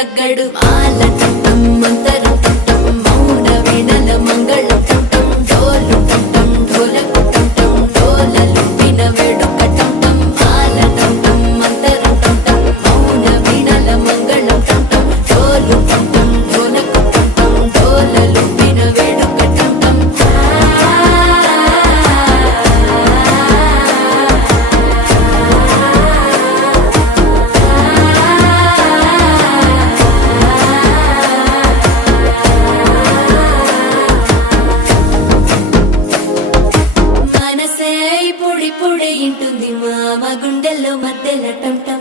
తగ్గడు మాల టం మంతరం టం మౌన వీణల మంగళం టం డోలు టం ఢోలకు టం డోలలు విన వేడుక టం మాల టం మంతరం టం మౌన వీణల మంగళం టం డోలు టం ఢోలకు టం డోలలు విన వేడుక టం మనసే పొడి పొడి ఇంటుంది మామ గుండెల్లో మధ్యలో టం టం